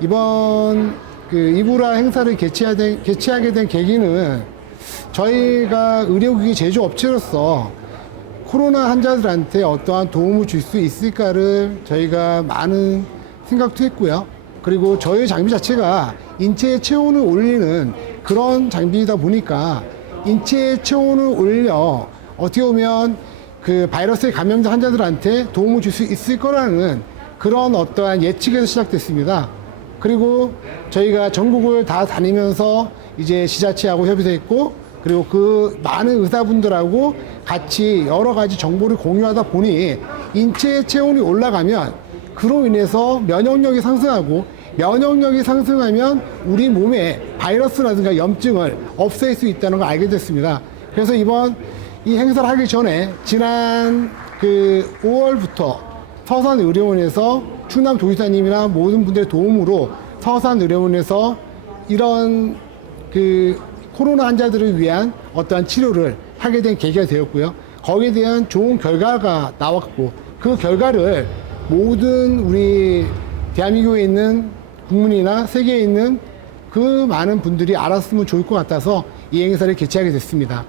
이번 그 이브라 행사를 개최하게 된, 개최하게 된 계기는 저희가 의료기기 제조업체로서 코로나 환자들한테 어떠한 도움을 줄 수 있을까를 저희가 많은 생각도 했고요. 그리고 저희 장비 자체가 인체의 체온을 올리는 그런 장비이다 보니까 인체의 체온을 올려 어떻게 보면 그 바이러스에 감염된 환자들한테 도움을 줄 수 있을 거라는 그런 어떠한 예측에서 시작됐습니다. 그리고 저희가 전국을 다 다니면서 이제 지자체하고 협의도 했고 그리고 그 많은 의사분들하고 같이 여러 가지 정보를 공유하다 보니 인체 체온이 올라가면 그로 인해서 면역력이 상승하고 면역력이 상승하면 우리 몸에 바이러스라든가 염증을 없앨 수 있다는 걸 알게 됐습니다. 그래서 이번 이 행사를 하기 전에 지난 그 5월부터 서산의료원에서 충남 도지사님이나 모든 분들의 도움으로 서산의료원에서 이런 그 코로나 환자들을 위한 어떠한 치료를 하게 된 계기가 되었고요. 거기에 대한 좋은 결과가 나왔고 그 결과를 모든 우리 대한민국에 있는 국민이나 세계에 있는 그 많은 분들이 알았으면 좋을 것 같아서 이 행사를 개최하게 됐습니다.